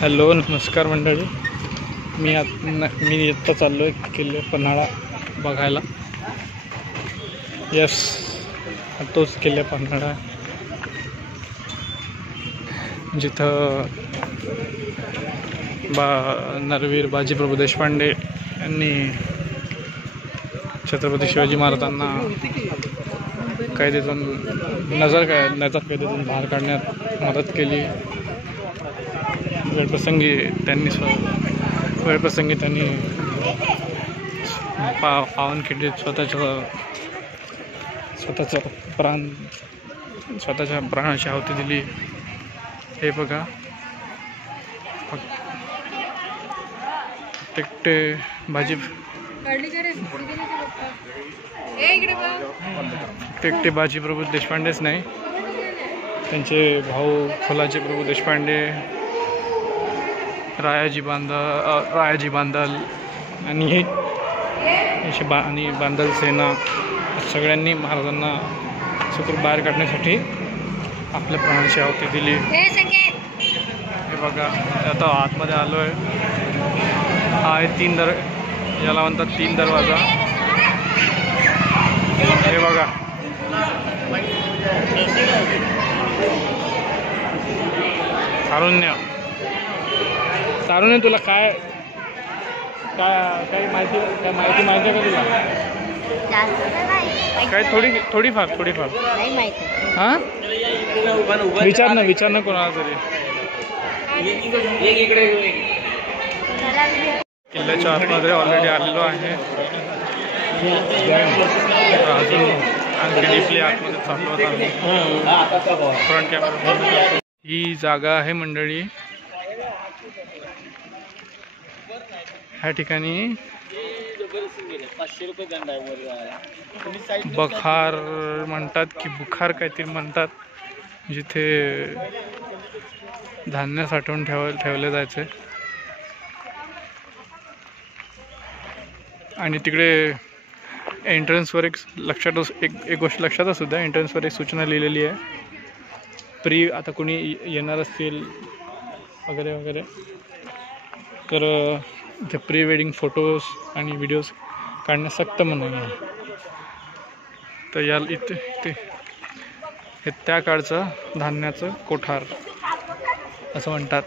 Hello नमस्कार मंडळी, मी आता चाललो आहे किल्ले पन्हाळा बघायला. यस, तोच किल्ले पन्हाळा जिथं नरवीर बाजीप्रभू देशपांडे यांनी छत्रपती शिवाजी महाराजांना कैदेतून नजर कैदेतून बाहेर काढण्यात मदत केली. वेळप्रसंगी त्यांनी पावनखिंडीत स्वतःच्या प्राणाची आहुती दिली. हे बघा, एकटे बाजीप्रभू देशपांडेच नाही, त्यांचे भाऊ फुलाजी प्रभू देशपांडे, रायाजी बांदल आणि बांदल सेना सगळ्यांनी महाराजांना सुखरूप बाहेर काढण्यासाठी आपल्या प्राणाची आहुती दिली. हे बघा, आता आतमध्ये आलो आहे. हा आहे याला म्हणतात 3 दरवाजा. हे बघा, तारुण्य तुला काय माहिती माहिती का तुला? काय थोडीफार हां, विचार ना कोणाला तरी. किल्ल्याच्या आतमध्ये ऑलरेडी आलेलो आहे. अजून आणखी डिपली आतमध्ये चालू होता. Front camera. ही जागा आहे मंडळी. ह्या ठिकाणी बखार म्हणतात की बुखार काहीतरी म्हणतात, जिथे धान्य साठवून ठेवले जायचे. आणि तिकडे एंट्रन्सवर एक गोष्ट लक्षात असू द्या, एंट्रन्सवर एक सूचना लिहिलेली आहे. आता कोणी येणार असतील वगैरे तर इथे प्री वेडिंग फोटोज आणि व्हिडिओज काढण्यास सक्त मनाई आहे. तर इथे हे त्या काळचं धान्याचं कोठार असं म्हणतात.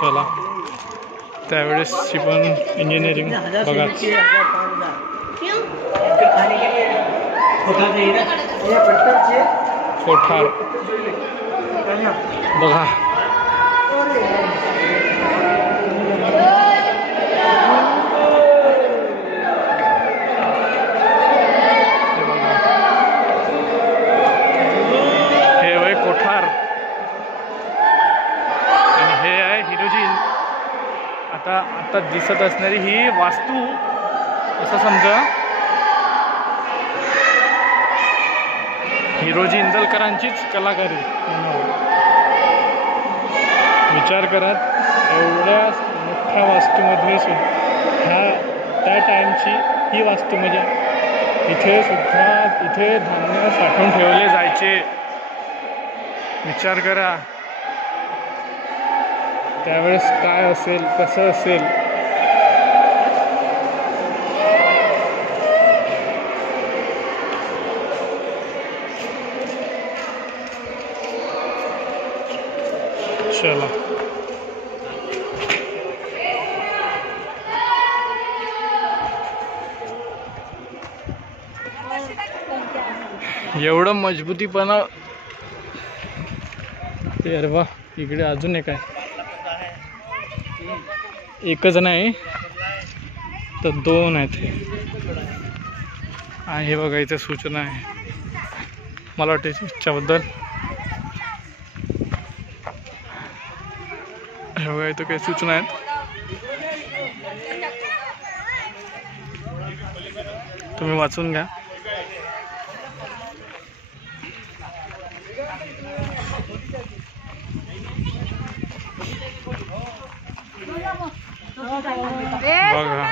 चला, त्यावेळेसची पण इंजिनिअरिंग बघा. कोठार बघा. हे वय कोठार आणि हे आहे हिरोजी. आता दिसत असणारी ही वास्तू असं समजा हिरोजी इंदलकरांचीच कलाकारी. विचार करा, एवढ्या मोठ्या वास्तूमध्ये सुद्धा त्या टाईमची ही वास्तू, म्हणजे इथे धान्य साठवून ठेवले जायचे. विचार करा त्यावेळेस काय असेल, कसं असेल. चला, एवढं मजबूतीपणा. अरे वा, इकडे अजून एक आहे. एकच नाही तर 2 आहेत. आणि हे बघा, इथे सूचना आहे. मला वाटते इच्छाबद्दल. हे बघा, इथं काही सूचना आहेत. तुम्ही वाचून घ्या. बघा,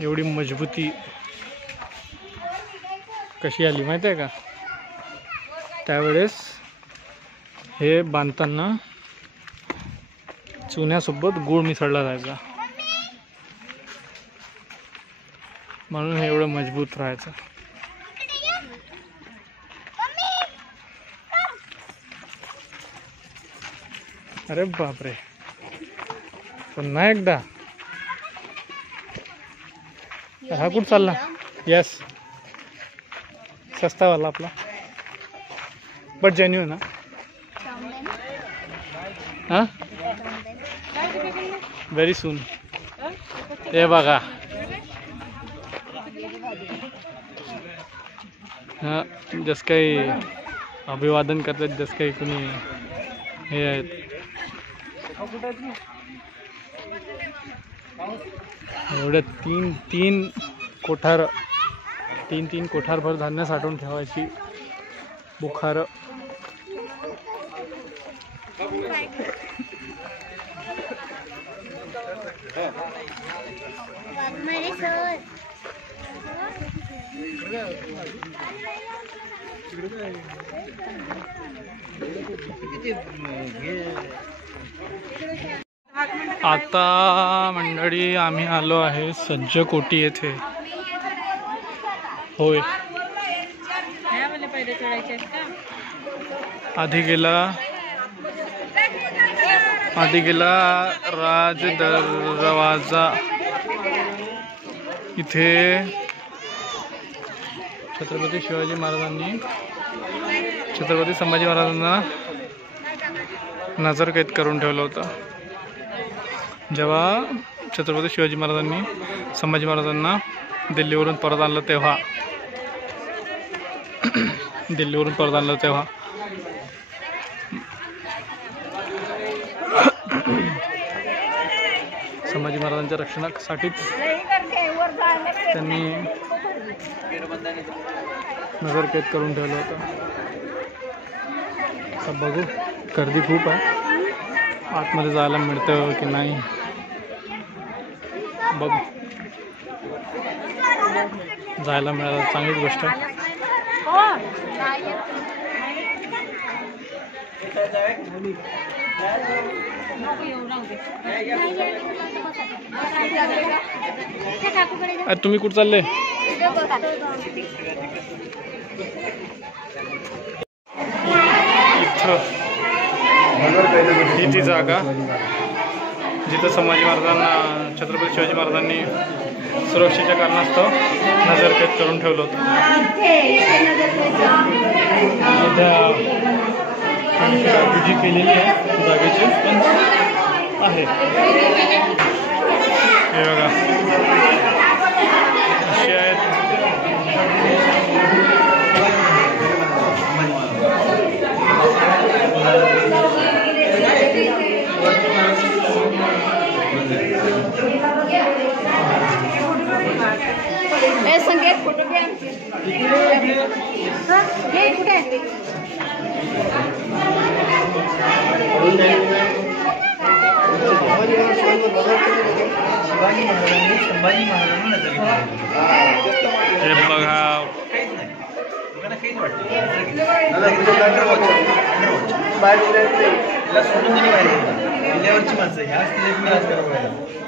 एवढी मजबूती कशी आली माहिती आहे का? त्यावेळेस हे बांधताना चुन्यासोबत गूळ मिसळला जायचा, म्हणून हे एवढं मजबूत राहायचं. अरे बापरे, पुन्हा एकदा. हा कुठं चालला? यस, सस्तावाला आपला, बट जेन्युइन. हां व्हेरी सून. हे बघा, हां जसं काही अभिवादन करतात, जसं काही कुणी हे आहेत. एवढं तीन कोठारभर धान्य साठवून ठेवायची बुखार. आता मंडळी आम्ही आलो आहे सज्जकोटी येथे. होय, आधी गेला राज दरवाजा. इथे छत्रपती शिवाजी महाराजांनी छत्रपती संभाजी महाराजांना नजरकैद करून ठेवलं होतं. जेव्हा छत्रपती शिवाजी महाराजांनी संभाजी महाराजांना दिल्लीवरून परत आणलं तेव्हा संभाजी महाराजांच्या रक्षणासाठीच त्यांनी नजरकैद करून ठेवलं होतं. आता बघू, गर्दी खूप आहे, आतमध्ये जायला मिळतं की नाही बघू. जायला मिळालं चांगलीच गोष्ट आहे. तुम्ही कुठं चालले? ही ती जागा जिथं संभाजी महाराजांना छत्रपती शिवाजी महाराजांनी सुरक्षेच्या कारणास्तव नजरकैद करून ठेवलं होतं. डागडुजी केलेली आहे जागेची पण आहे. हे बघा, अशी आहेत. संगीत फोटो घे आमचे. हे कुठे आहे? शिवाजी महाराजांनी संभाजी महाराजांना नजर हे बघा, सोडून दिली पाहिजे. किल्ल्यावरची माणसं ह्या स्थितीत आज करावं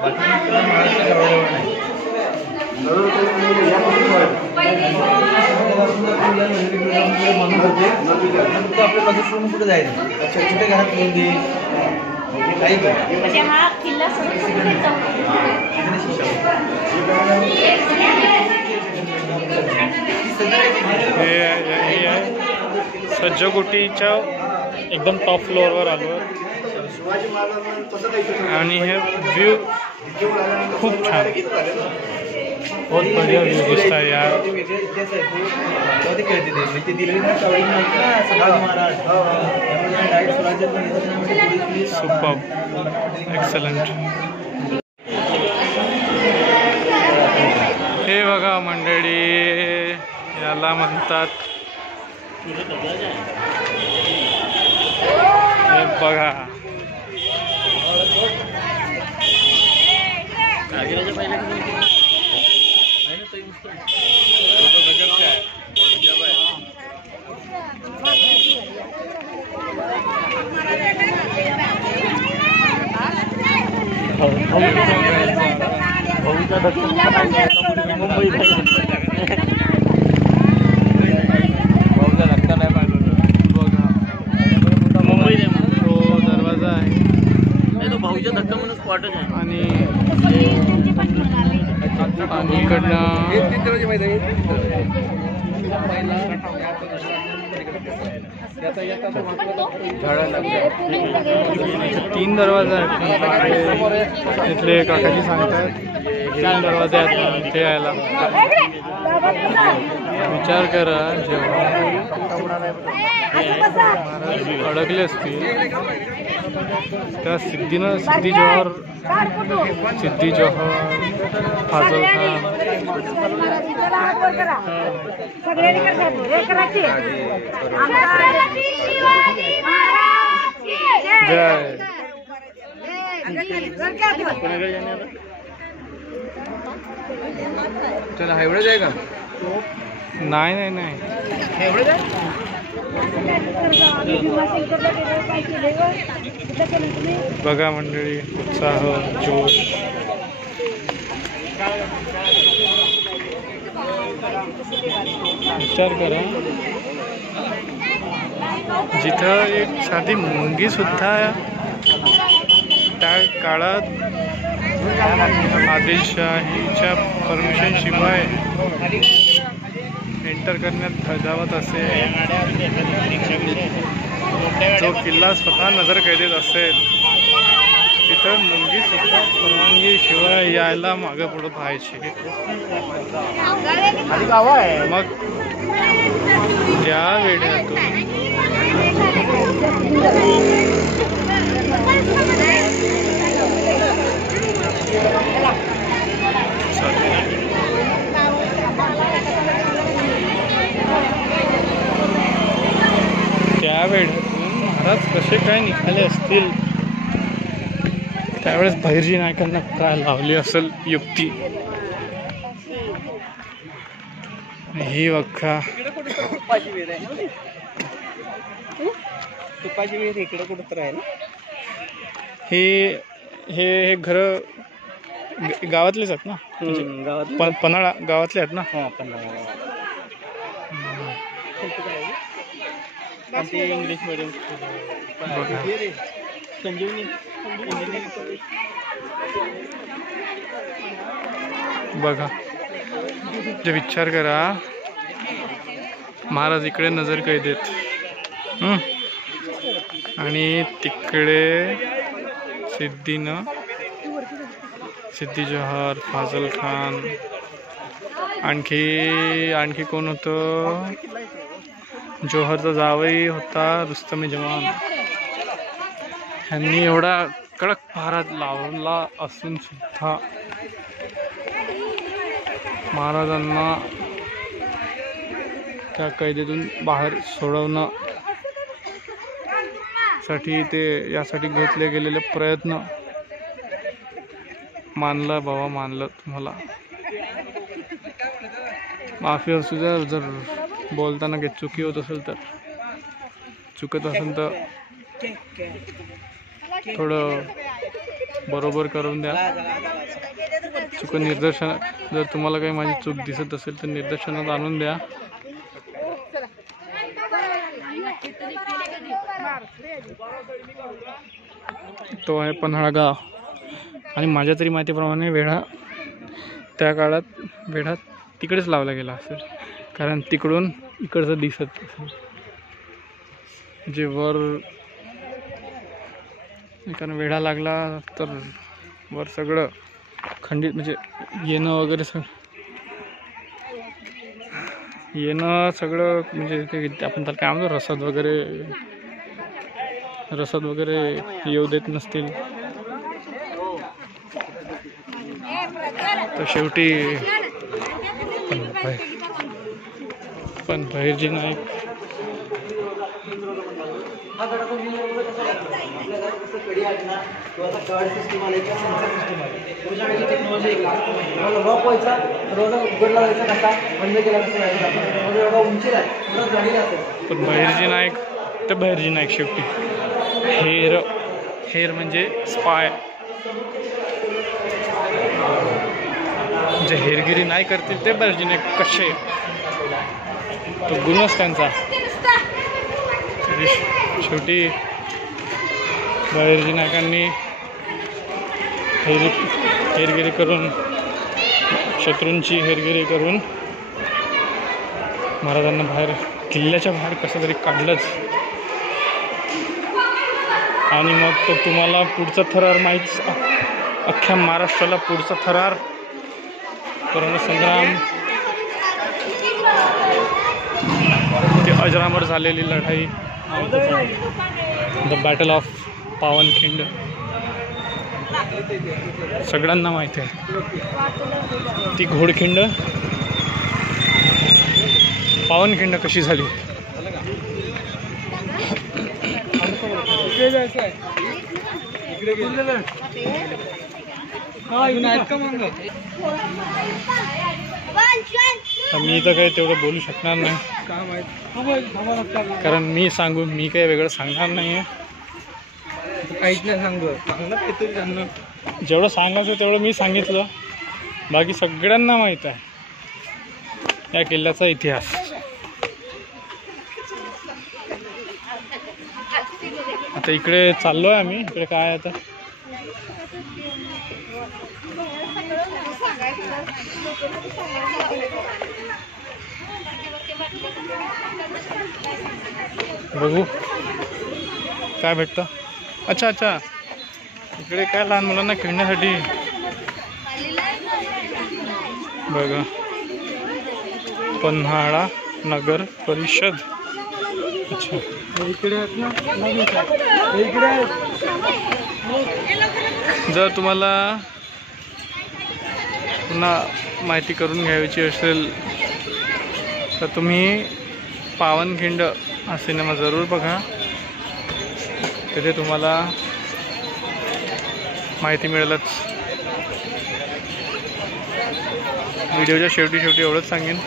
बाकी महाराष्ट्र करावं नाही. आपल्या बाजू सोडून कुठे जायचं? कुठे घरात घेऊन दे काही सज्जकोटीच्या एकदम टॉप फ्लोअरवर आलो आणि हे व्यू खूप छान, बहुत बढ़िया व्यू दिसता है यार. Super, excellent. हे बघा मंडळी, याला म्हणतात, हे बघा आणि इकडनं 3 दरवाजे आहेत. तिथले काकाजी सांगतात 3 दरवाजे आहेत इथे यायला. विचार करा जेव्हा अडकले असतील त्या सिद्धी जोहर फाजल खान जय. चला एवढं जाय का? नाही बघा मंडळी, उत्साह, जोश. विचार करा जिथं एक साधी मुंगी सुद्धा त्या काळात आदिलशाहीच्या परमिशन शिवाय एंटर करण्यात धजावत असे. जो किल्ला स्वतः नजर कैदेत असेल तिथं मुंगी सुद्धा परवानगी शिवाय यायला मागं पुढं पाहायची. मग त्या वेड्यातून महाराज कसे काय निघाले असतील. त्यावेळेस भैरजी नायकांना काय लावली असेल युक्ती. ही अख्खा तुपाची वेळ इकडे कुठं तर आहे ना. हे घर गावातलेच आहेत ना. पन्हाळा गावातले आहेत ना. इंग्लिश मीडियम संजीवनी बघा. जे विचार करा महाराज इकडे नजर कैदेत आणि तिकडे सिद्धी जोहर, फाजल खान, आणखी कोण होतं. जोहरचा जावई होता रुस्तम जवान. ह्यांनी एवढा कडक पहारा लावला असून सुद्धा महाराजांना त्या कैदेतून बाहेर सोडवणं साठी यासाठी घेतले गेलेले प्रयत्न मानलं बाबा, मानलं. तुम्हाला माफी असू द्या जर बोलताना काही चुकी होत असेल तर. चुकत असेल तर थोडं बरोबर करून द्या. निदर्शन जर तुम्हाला काही माझी चूक दिसत असेल तर निदर्शनात आणून द्या. तो आहे पन्हाळा गाव. आणि माझ्या तरी माहितीप्रमाणे वेढा त्या काळात वेढा तिकडेच लावला गेला असेल, कारण तिकडून इकडचं दिसत असेल. जे वर कारण वेढा लागला तर वर सगळं खंडित, म्हणजे येणं सगळं म्हणजे ते आपण त्याला काय म्हणतो रसद वगैरे येऊ देत नसतील. तर शेवटी पण भैरजी नाईक हा गड आपण लिहिल्यावर कसं वाटतं आपल्याला कसं कडी आहे ना किंवा आता कार्ड सिस्टम आले किंवा सेन्सर सिस्टम आले तुमच्या वेळी टेक्नॉलॉजी आहे का तुम्हाला लॉक व्हायचा दरवाजा उघडला जायचा कसा बंद केला कसं व्हायचं म्हणजे एवढा उंचीला आहे एवढा जाडीला असेल पण बहिर्जी नाईक ते बहिर्जी नाईक शेवटी हेर म्हणजे स्पाय जे हेरगिरी नाही करतील ते बहिर्जी नाईक कसे तो गुणच त्यांचा शेवटी बहिर्जी नायकांनी हेरगिरी करून शत्रूंची हेरगिरी करून महाराजांना बाहेर किल्ल्याच्या बाहेर कसं तरी काढलंच आणि मग तो तुम्हाला पुढचा थरार माहीत अख्ख्या महाराष्ट्राला पुढचा थरार करुणसंग्राम ती अजरामर झालेली लढाई द बॅटल ऑफ पावनखिंड सगळ्यांना माहिती आहे ती घोडखिंड पावनखिंड कशी झाली मी तर काही तेवढं बोलू शकणार नाही कारण मी काही वेगळं सांगणार नाही आहे काहीच नाही सांगतो जेवढं सांगायचं तेवढं मी सांगितलं बाकी सगळ्यांना माहीत आहे या किल्ल्याचा इतिहास आता इकडे चाललोय आम्ही इकडे काय आता बघू काय भेटतं अच्छा अच्छा इकडे काय लहान मुलांना खेळण्यासाठी बघा पन्हाळा नगर परिषद अच्छा जर तुम्हाला पुन्हा माहिती करून घ्यायची असेल तर तुम्ही पावनखिंड हा सिनेमा जरूर बघा तिथे तुम्हाला माहिती मिळेलच व्हिडिओच्या शेवटी एवढंच सांगेन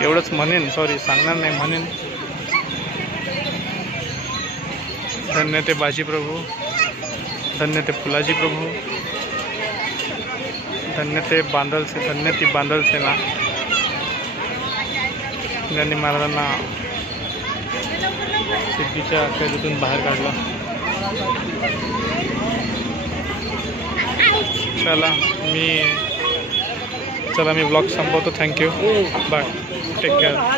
एवढंच म्हणेन सांगणार नाही म्हणेन धन्य ते बाजी प्रभू धन्य ते फुलाजी प्रभू धन्य ते धन्य ती बांदल सेना ज्यांनी महाराजांना सिद्धीच्या कैदेतून बाहेर काढलं चला मी ब्लॉग संपवतो थँक्यू बाय टेक केअर